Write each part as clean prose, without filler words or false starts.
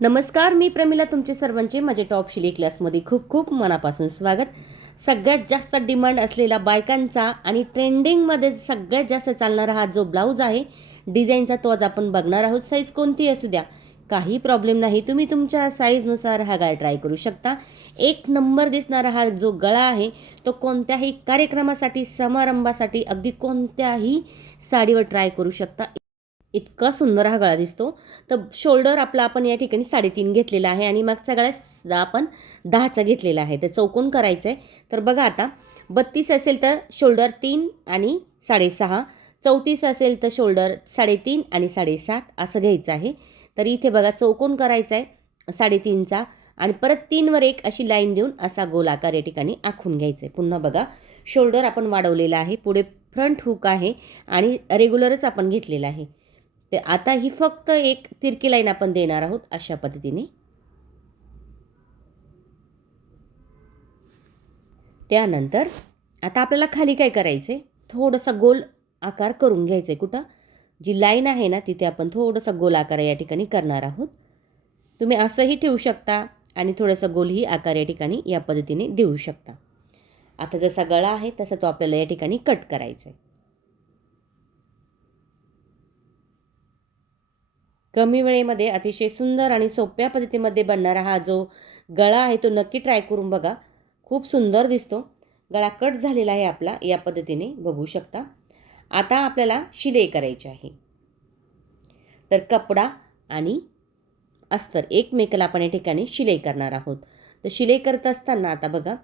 नमस्कार, मी प्रमिला, तुमचे सर्वांचे माझे टॉप शिलाई क्लासमध्ये खूप खूप मनापासून स्वागत. सगळ्यात जास्त डिमांड असलेला बायकांचा आणि ट्रेंडिंगमध्ये सगळ्यात जास्त चालणारा हा जो ब्लाऊज आहे डिझाईनचा, तो आज आपण बघणार आहोत. साईज कोणती असू द्या, काही प्रॉब्लेम नाही. तुम्ही तुमच्या साईजनुसार हा गळा ट्राय करू शकता. एक नंबर दिसणारा हा जो गळा आहे तो कोणत्याही कार्यक्रमासाठी, समारंभासाठी, अगदी कोणत्याही साडीवर ट्राय करू शकता. इतका सुंदर हा गळा दिसतो. तर शोल्डर आपला आपण या ठिकाणी 3.5 घेतलेला आहे आणि मागचा गळा आपण 10चा घेतलेला आहे. तर चौकोन करायचं आहे. तर बघा आता 32 असेल तर शोल्डर 3 आणि 6.5, 34 असेल तर शोल्डर 3.5 आणि 7.5 असं घ्यायचं आहे. तर इथे बघा चौकोन करायचा आहे 3.5चा आणि परत 3वर एक अशी लाईन देऊन असा गोल आकार या ठिकाणी आखून घ्यायचा आहे. पुन्हा बघा शोल्डर आपण वाढवलेला आहे, पुढे फ्रंट हुक आहे आणि रेग्युलरच आपण घेतलेला आहे. ते आता ही फक्त एक तिरकी लाईन आपण देणार आहोत अशा पद्धतीने. त्यानंतर आता आपल्याला खाली काय करायचं आहे, थोडासा गोल आकार करून घ्यायचं आहे. कुठं जी लाईन आहे ना तिथे आपण थोडासा गोल आकार या ठिकाणी करणार आहोत. तुम्ही असंही ठेवू शकता आणि थोडासा गोलही आकार या ठिकाणी या पद्धतीने देऊ शकता. आता जसा गळा आहे तसा तो आपल्याला या ठिकाणी कट करायचा आहे. कमी वेळेमध्ये अतिशय सुंदर आणि सोप्या पद्धतीमध्ये बनणारा हा जो गळा आहे तो नक्की ट्राय करून बघा. खूप सुंदर दिसतो. गळा कट झालेला आहे आपला, या पद्धतीने बघू शकता. आता आपल्याला शिलाई करायची आहे. तर कपडा आणि अस्तर एकमेकाला आपण या ठिकाणी शिलाई करणार आहोत. तर शिलाई करत असताना आता बघा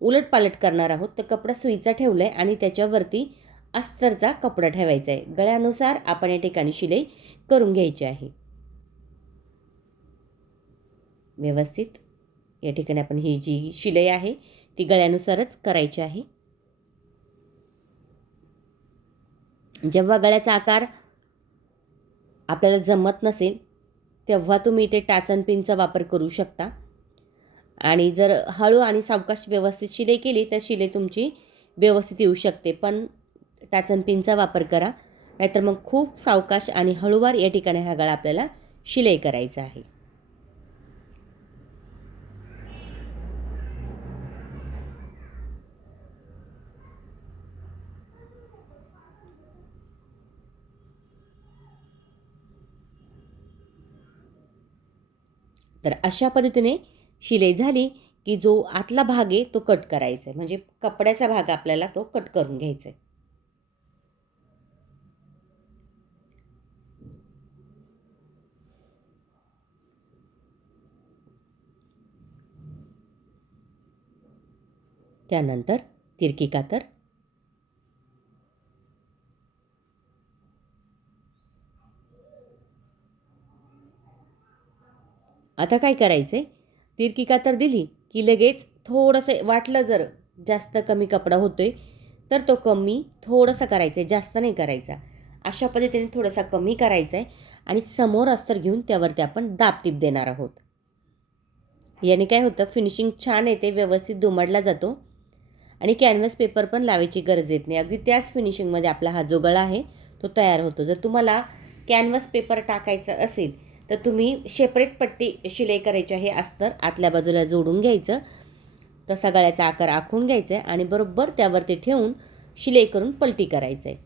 उलटपालट करणार आहोत. तर कपडा सुईचा ठेवला आहे आणि त्याच्यावरती अस्तरचा कपडा ठेवायचा आहे. गळ्यानुसार आपण या ठिकाणी शिलाई करून घ्यायची आहे. व्यवस्थित या ठिकाणी आपण ही जी शिलाई आहे ती गळ्यानुसारच करायची आहे. जेव्हा गळ्याचा आकार आपल्याला जमत नसेल तेव्हा तुम्ही इथे टाचन पिनचा वापर करू शकता आणि जर हळू आणि सावकाश व्यवस्थित शिलाई केली तर शिलाई तुमची व्यवस्थित येऊ शकते. पण टाचन पिनचा वापर करा, नाहीतर मग खूप सावकाश आणि हळूवार या ठिकाणी हा गळा आपल्याला शिलाई करायचा आहे. तर अशा पद्धतीने शिलाई झाली की जो आतला भाग आहे तो कट करायचा आहे. म्हणजे कपड्याचा भाग आपल्याला तो कट करून घ्यायचा आहे. त्यानंतर तिरकी कातर, आता काय करायचं आहे, तिरकी कातर दिली की लगेच थोडंसं वाटलं जर जास्त कमी कपडा होतोय तर तो कमी थोडासा करायचा आहे, जास्त नाही करायचा. अशा पद्धतीने थोडासा कमी करायचा आहे आणि समोर अस्तर घेऊन त्यावरती आपण दाबटीप देणार आहोत. याने काय होतं, फिनिशिंग छान येते, व्यवस्थित दुमडला जातो आणि कॅनव्हास पेपर पण लावायची गरज येत नाही. अगदी त्याच फिनिशिंगमध्ये आपला हा जो गळा आहे तो तयार होतो. जर तुम्हाला कॅनव्हास पेपर टाकायचं असेल तर तुम्ही सेपरेट पट्टी शिलाई करायची आहे. अस्तर आतल्या बाजूला जोडून घ्यायचं, तसा गळ्याचा आकार आखून घ्यायचा आहे आणि बरोबर त्यावरती ठेवून शिलाई करून पलटी करायचं आहे.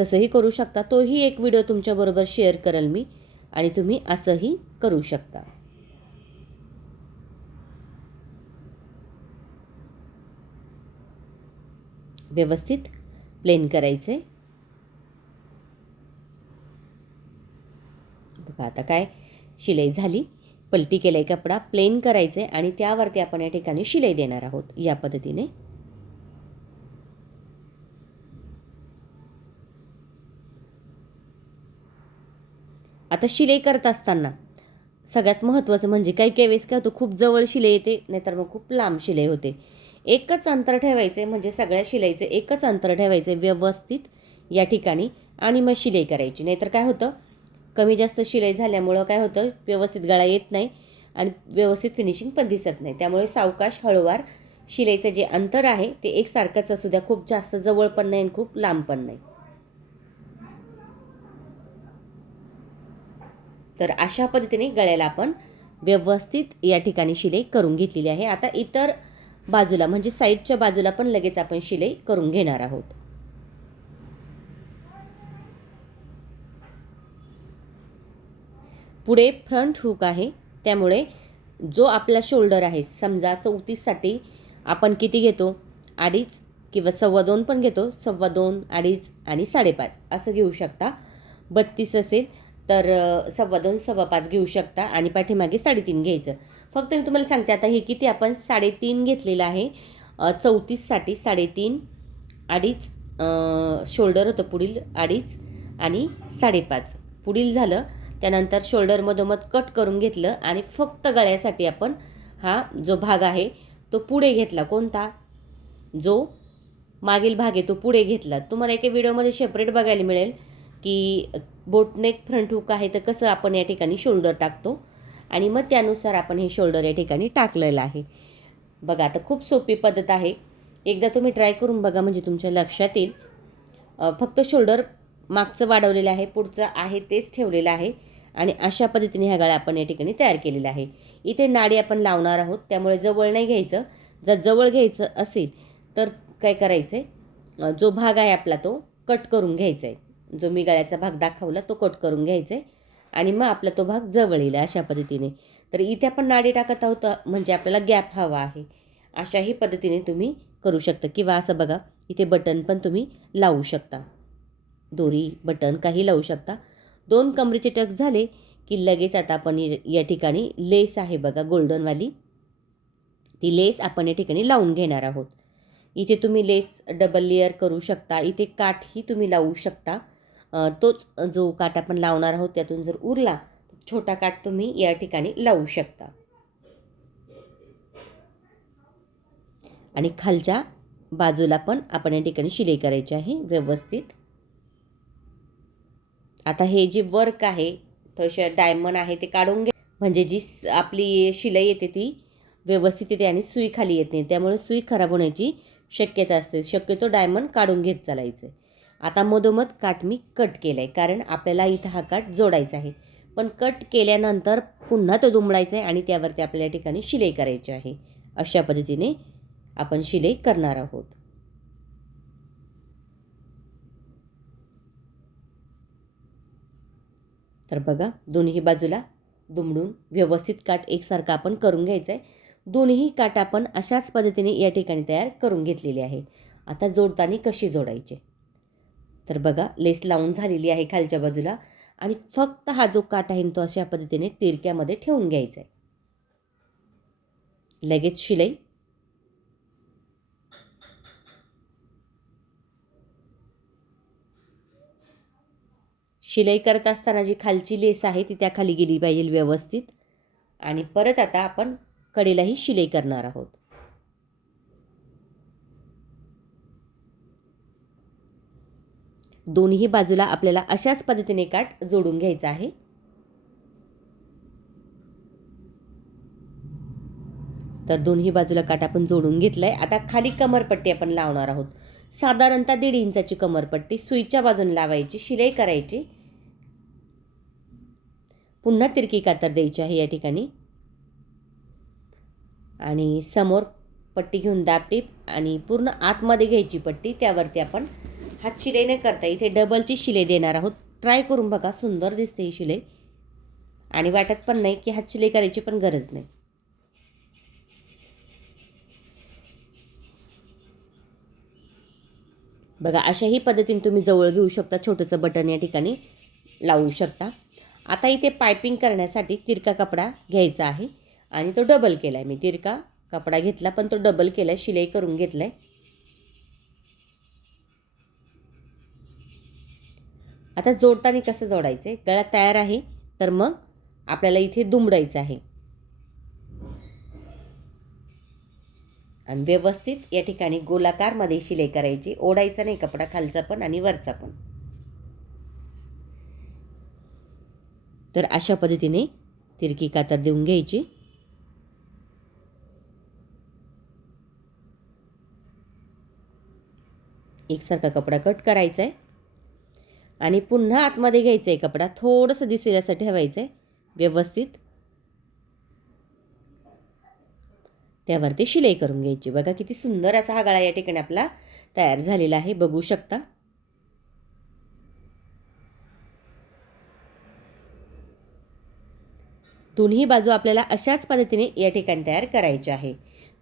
तसंही करू शकता. तोही एक व्हिडिओ तुमच्याबरोबर शेअर करेल मी आणि तुम्ही असंही करू शकता. व्यवस्थित प्लेन करायचे. बघा आता काय शिलाई झाली, पलटी केलाय कपडा, प्लेन करायचे आणि त्यावरती आपण या ठिकाणी शिलाई देणार आहोत या पद्धतीने. आता शिलाई करत असताना सगळ्यात महत्त्वाचं म्हणजे काही काही वेळेस काय होतं, खूप जवळ शिलाई येते, नाहीतर मग खूप लांब शिलाई होते. एकच अंतर ठेवायचं आहे, म्हणजे सगळ्या शिलाईचं एकच अंतर ठेवायचं आहे व्यवस्थित या ठिकाणी आणि मग शिलाई करायची. नाहीतर काय होतं, कमी जास्त शिलाई झाल्यामुळं काय होतं, व्यवस्थित गळा येत नाही आणि व्यवस्थित फिनिशिंग पण दिसत नाही. त्यामुळे सावकाश हळूवार शिलाईचं जे अंतर आहे ते एकसारखंच असू द्या, खूप जास्त जवळ पण नाही आणि खूप लांब पण नाही. तर अशा पद्धतीने गळ्याला आपण व्यवस्थित या ठिकाणी शिलाई करून घेतलेली आहे. आता इतर बाजूला म्हणजे साईडच्या बाजूला पण लगेच आपण शिलाई करून घेणार आहोत. पुढे फ्रंट हुक आहे, त्यामुळे जो आपला शोल्डर आहे, समजा 34साठी आपण किती घेतो, 2.5 किंवा 2.25 पण घेतो, 2.25, 2.5 आणि 5.5 असं घेऊ शकता. 32 असेल तर 2.25, 2.25 घेऊ शकता आणि पाठीमागे 3.5 घ्यायचं. फक्त मी तुम्हाला सांगते आता हे किती आपण 3.5 घेतलेलं आहे. 34साठी 3.5, 2.5 शोल्डर होतं पुढील 2.5 आणि 5.5 पुढील झालं. त्यानंतर शोल्डर मधोमध कट करून घेतलं आणि फक्त गळ्यासाठी आपण हा जो भाग आहे तो पुढे घेतला. कोणता? जो मागील भाग आहे तो पुढे घेतला. तुम्हाला एका व्हिडिओमध्ये सेपरेट बघायला मिळेल की बोटनेक फ्रंट हुक आहे तर कसं आपण या ठिकाणी शोल्डर टाकतो आणि मग त्यानुसार आपण हे शोल्डर या ठिकाणी टाकलेलं आहे. बघा आता खूप सोपी पद्धत आहे. एकदा तुम्ही ट्राय करून बघा म्हणजे तुमच्या लक्षात येईल. फक्त शोल्डर मागचं वाढवलेलं आहे, पुढचं आहे तेच ठेवलेलं आहे आणि अशा पद्धतीने ह्या गळा आपण या ठिकाणी तयार केलेला आहे. इथे नाडी आपण लावणार आहोत, त्यामुळे जवळ नाही घ्यायचं. जर जवळ घ्यायचं असेल तर काय करायचं आहे, जो भाग आहे आपला तो कट करून घ्यायचा आहे. जो मी गळ्याचा भाग दाखवला तो कट करून घ्यायचा आहे आणि मग आपला तो भाग जवळ येईल अशा पद्धतीने. तर इथे आपण नाडी टाकत आहोत म्हणजे आपल्याला गॅप हवा आहे. अशाही पद्धतीने तुम्ही करू शकता किंवा असं बघा इथे बटन पण तुम्ही लावू शकता. दोरी बटन काही लावू शकता. 2 कमरेचे टक्स झाले की लगेच आता आपण या ठिकाणी लेस आहे बघा गोल्डनवाली, ती लेस आपण या ठिकाणी लावून घेणार आहोत. इथे तुम्ही लेस डबल लेअर करू शकता. इथे काठही तुम्ही लावू शकता. तोच जो काठ आपण लावणार आहोत त्यातून जर उरला छोटा काठ तुम्ही या ठिकाणी लावू शकता. आणि खालच्या बाजूला पण आपण या ठिकाणी शिलाई करायची आहे व्यवस्थित. आता हे जे वर्क आहे थोडेसे डायमंड आहे ते काढून घे म्हणजे जी आपली शिलाई येते ती व्यवस्थित येते आणि सुई खाली येत नाही, त्यामुळे सुई खराब होण्याची शक्यता असते. शक्यतो डायमंड काढून घेत चालायचं. आता मधोमध काठ मी कट केलं आहे कारण आपल्याला इथं हा काठ जोडायचा आहे. पण कट केल्यानंतर पुन्हा तो दुमडायचा आहे आणि त्यावरती आपल्या या ठिकाणी शिलाई करायची आहे. अशा पद्धतीने आपण शिलाई करणार आहोत. तर बघा दोन्ही बाजूला दुमडून व्यवस्थित काठ एकसारखा आपण करून घ्यायचा आहे. दोन्ही काठ आपण अशाच पद्धतीने या ठिकाणी तयार करून घेतलेली आहे. आता जोडताना कशी जोडायचे तर बघा लेस लावून झालेली आहे खालच्या बाजूला आणि फक्त हा जो काठ आहे तो अशा पद्धतीने तिरक्यामध्ये ठेवून घ्यायचा आहे. लगेच शिलाई. शिलाई करत असताना जी खालची लेस आहे ती त्या खाली गेली पाहिजे व्यवस्थित. आणि परत आता आपण कडेलाही शिलाई करणार आहोत. दोन्ही बाजूला आपल्याला अशाच पद्धतीने काठ जोडून घ्यायचा आहे. तर दोन्ही बाजूला काठ आपण जोडून घेतलाय. आता खाली कमरपट्टी आपण लावणार आहोत. साधारणतः 1.5 इंचाची कमरपट्टी सुईच्या बाजूने लावायची, शिलाई करायची. पुन्हा तिरकी कातर द्यायची आहे या ठिकाणी आणि समोर पट्टी घेऊन दाबटीप आणि पूर्ण आतमध्ये घ्यायची पट्टी. त्यावरती आपण हात शिलाई न करता इथे डबलची शिलाई देणार आहोत. ट्राय करून बघा, सुंदर दिसते ही शिलाई आणि वाटत पण नाही की हात शिलाई करायची पण गरज नाही. बघा अशाही पद्धतीने तुम्ही जवळ घेऊ शकता. छोटंसं बटन या ठिकाणी लावू शकता. आता इथे पायपिंग करण्यासाठी तिरका कपडा घ्यायचा आहे आणि तो डबल केला आहे. मी तिरका कपडा घेतला पण तो डबल केला आहे, शिलाई करून घेतला आहे. आता जोडताना कसं जोडायचं आहे, गळा तयार आहे तर मग आपल्याला इथे दुमडायचं आहे आणि व्यवस्थित या ठिकाणी गोलाकारमध्ये शिलाई करायची. ओढायचा नाही कपडा खालचा पण आणि वरचा पण. तर अशा पद्धतीने तिरकी कातर देऊन घ्यायची. एकसारखा कपडा कट करायचा आहे आणि पुन्हा आतमध्ये घ्यायचा आहे कपडा. थोडंसं दिसेल असं ठेवायचं आहे व्यवस्थित त्यावरती शिलाई करून घ्यायची. बघा किती सुंदर असा हा गळा या ठिकाणी आपला तयार झालेला आहे, बघू शकता. दोन्ही बाजू आपल्याला अशाच पद्धतीने या ठिकाणी तयार करायच्या आहे.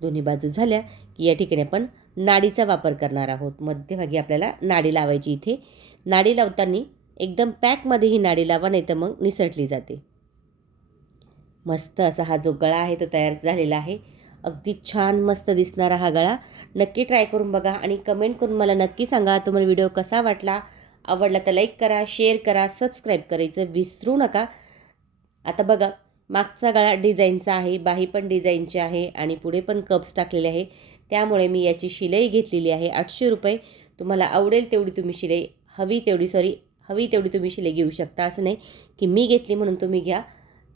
दोन्ही बाजू झाल्या की या ठिकाणी आपण नाडीचा वापर करणार आहोत. मध्यभागी आपल्याला नाडी लावायची. इथे नाडी लावताना एकदम पॅकमध्ये ही नाडी लावा, नाही तर मग निसटली जाते. मस्त असा हा जो गळा आहे तो तयार झालेला आहे. अगदी छान मस्त दिसणारा हा गळा. नक्की ट्राय करून बघा आणि कमेंट करून मला नक्की सांगा तुम्हाला व्हिडिओ कसा वाटला. आवडला तर लाईक करा, शेअर करा, सबस्क्राईब करायचं विसरू नका. आता बघा मागचा गळा डिझाईनचा आहे, बाही पण डिझाईनची आहे आणि पुढे पण कप्स टाकलेले आहे. त्यामुळे मी याची शिलाई घेतलेली आहे 800 रुपये. तुम्हाला आवडेल तेवढी तुम्ही शिलाई हवी तेवढी तुम्ही शिलाई घेऊ शकता. असं नाही की मी घेतली म्हणून तुम्ही घ्या.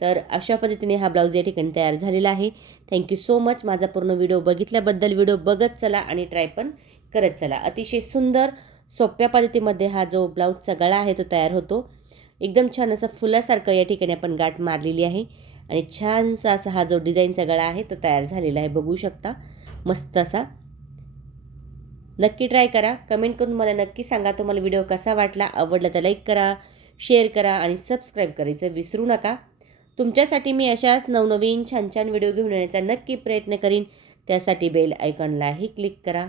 तर अशा पद्धतीने हा ब्लाऊज या ठिकाणी तयार झालेला आहे. Thank you so much. माझा पूर्ण व्हिडिओ बघितल्याबद्दल. व्हिडिओ बघत चला आणि ट्राय पण करत चला. अतिशय सुंदर सोप्या पद्धतीमध्ये हा जो ब्लाऊजचा गळा आहे तो तयार होतो. एकदम छान असं फुलासारखं या ठिकाणी आपण गाठ मारलेली आहे आणि छानसा असा हा जो डिझाईनचा गळा आहे तो तयार झालेला आहे, बघू शकता. मस्त असा. नक्की ट्राय करा. कमेंट करून मला नक्की सांगा तुम्हाला व्हिडिओ कसा वाटला. आवडला तर लाईक करा, शेअर करा आणि सबस्क्राईब करायचं विसरू नका. तुमच्यासाठी मी अशाच नवनवीन छान छान व्हिडिओ घेऊन येण्याचा नक्की प्रयत्न करीन. त्यासाठी बेल आयकॉनलाही क्लिक करा.